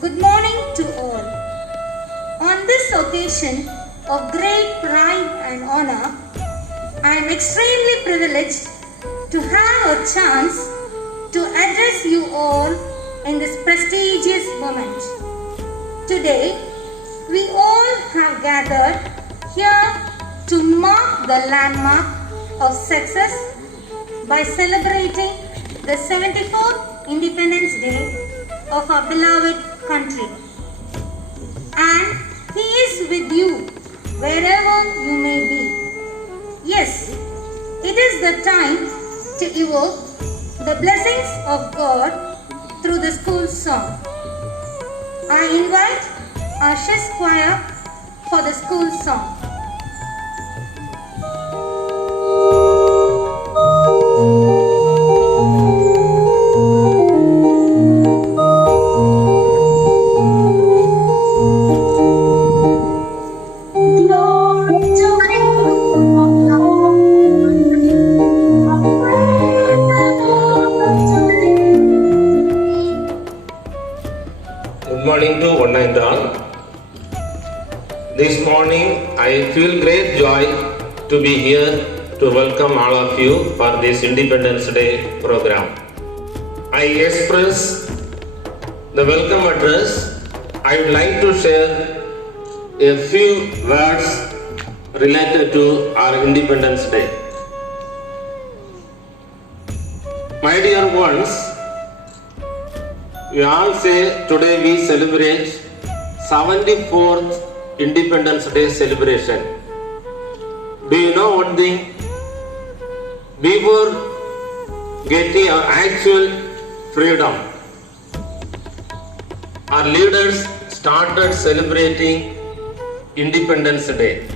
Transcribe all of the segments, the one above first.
Good morning to all. On this occasion of great pride and honor, I am extremely privileged to have a chance to address you all in this prestigious moment. Today, we all have gathered here to mark the landmark of success by celebrating the 74th Independence Day of our beloved country. And He is with you wherever you may be. Yes, it is the time to evoke the blessings of God through the school song. I invite our Shish choir for the school song. Good morning to one and all. This morning I feel great joy to be here to welcome all of you for this Independence Day program. I express the welcome address. I would like to share a few words related to our Independence Day. My dear ones, we all say today we celebrate 74th Independence Day celebration. Do you know one thing? Before getting our actual freedom, our leaders started celebrating Independence Day.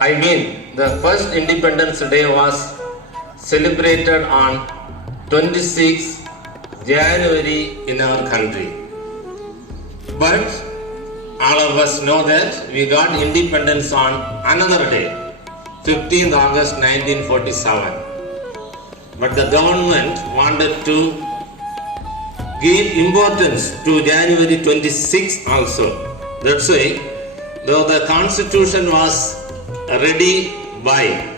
I mean, the first Independence Day was celebrated on 26 January in our country. But all of us know that we got independence on another day, 15th August 1947. But the government wanted to give importance to January 26 also. That's why, though the constitution was ready by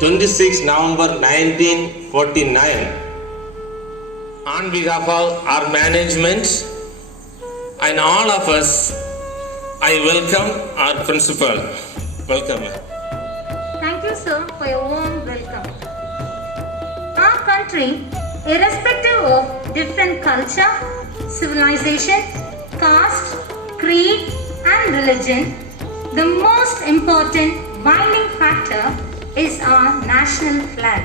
26 November 1949, on behalf of our management and all of us, I welcome our principal. Welcome. Thank you, sir, for your warm welcome. Our country, irrespective of different culture, civilization, caste, creed, and religion, the most important binding factor is our national flag.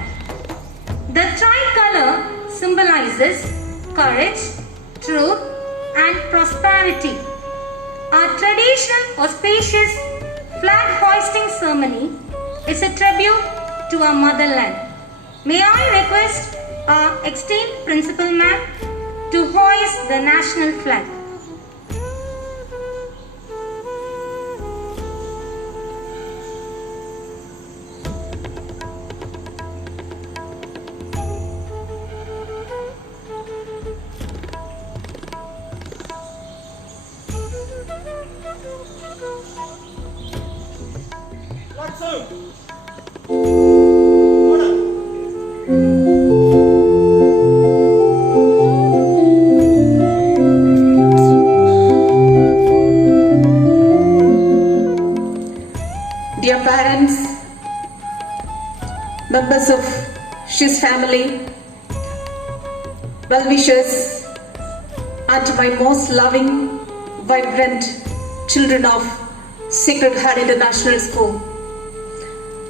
The tricolor symbolizes courage, truth, and prosperity. Our traditional auspicious flag hoisting ceremony is a tribute to our motherland. May I request our esteemed principal ma'am to hoist the national flag. Dear parents, members of Shish family, well-wishers, and my most loving, vibrant children of Sacred Heart International School,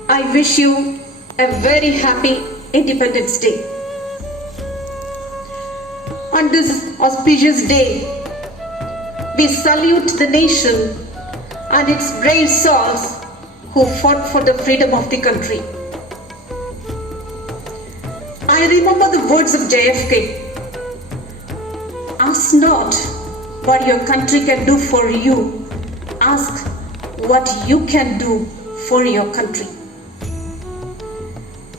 I wish you a very happy Independence Day. On this auspicious day, we salute the nation and its brave souls who fought for the freedom of the country. I remember the words of JFK. Ask not what your country can do for you. Ask what you can do for your country.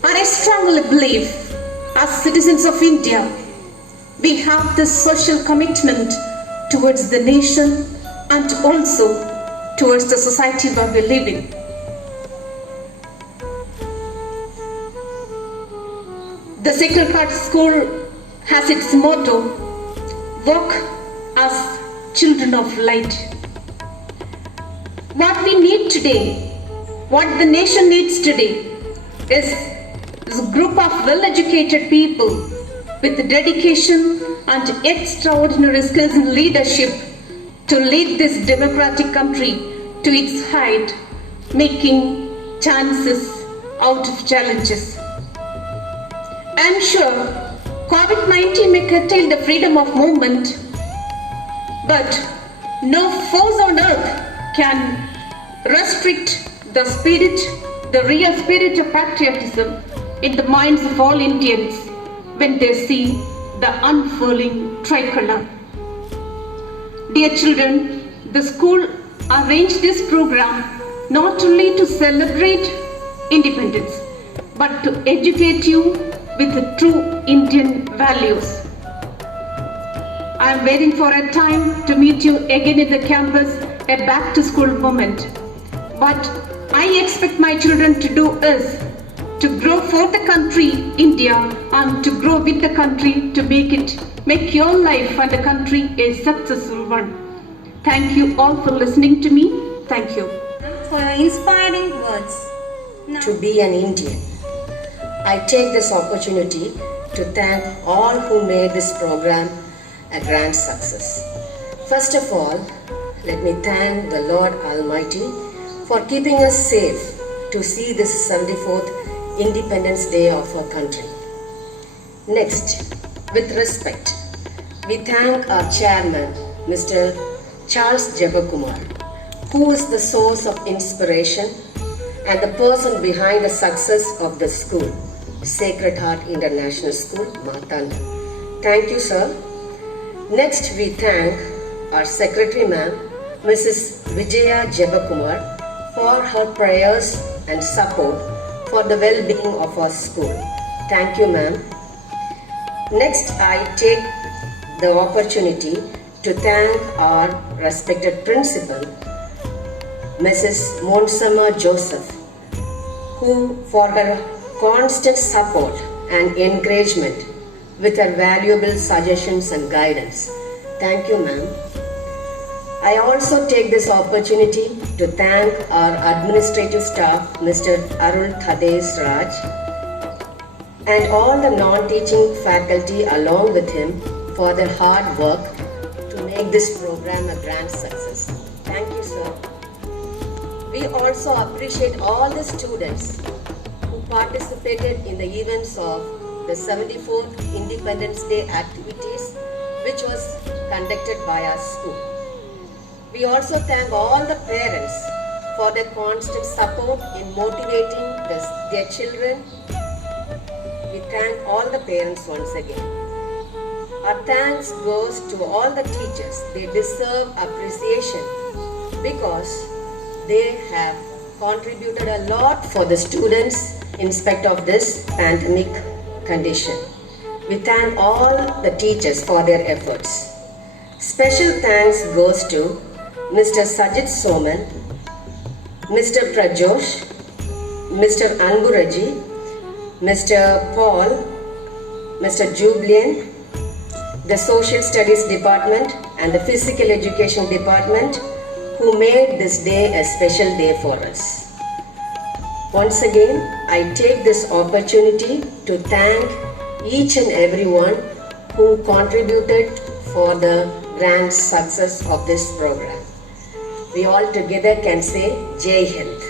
And I strongly believe, as citizens of India, we have this social commitment towards the nation and also towards the society where we live in. The Sacred Heart School has its motto, walk as children of light. What we need today, what the nation needs today is a group of well-educated people with dedication and extraordinary skills in leadership to lead this democratic country to its height, making chances out of challenges. I am sure COVID-19 may curtail the freedom of movement, but no force on earth can restrict the spirit, the real spirit of patriotism in the minds of all Indians when they see the unfurling tricolor. Dear children, the school arranged this program not only to celebrate independence, but to educate you with the true Indian values. I am waiting for a time to meet you again in the campus, a back to school moment. But I expect my children to do is to grow for the country, India, and to grow with the country to make your life and the country a successful one. Thank you all for listening to me. Thank you. For your inspiring words. Now, To be an Indian. I take this opportunity to thank all who made this program a grand success. First of all, let me thank the Lord Almighty for keeping us safe to see this 74th Independence Day of our country. Next, with respect, we thank our chairman, Mr. Charles Jabakumar, who is the source of inspiration and the person behind the success of the school, Sacred Heart International School, Martanda. Thank you, sir. Next, we thank our secretary ma'am, Mrs. Vijaya Jabakumar, for her prayers and support for the well-being of our school. Thank you, ma'am. Next, I take the opportunity to thank our respected principal, Mrs. Monsama Joseph, who for her constant support and encouragement with her valuable suggestions and guidance. Thank you, ma'am. I also take this opportunity to thank our administrative staff, Mr. Arul Thades Raj, and all the non-teaching faculty along with him for their hard work to make this program a grand success. Thank you, sir. We also appreciate all the students who participated in the events of the 74th Independence Day activities, which was conducted by our school. We also thank all the parents for their constant support in motivating their children. We thank all the parents once again. Our thanks goes to all the teachers. They deserve appreciation because they have contributed a lot for the students in spite of this pandemic condition. We thank all the teachers for their efforts. Special thanks goes to Mr. Sajid Soman, Mr. Prajosh, Mr. Anburaji, Mr. Paul, Mr. Jublian, the Social Studies Department and the Physical Education Department who made this day a special day for us. Once again, I take this opportunity to thank each and everyone who contributed for the grand success of this program. We all together can say Jai Hind.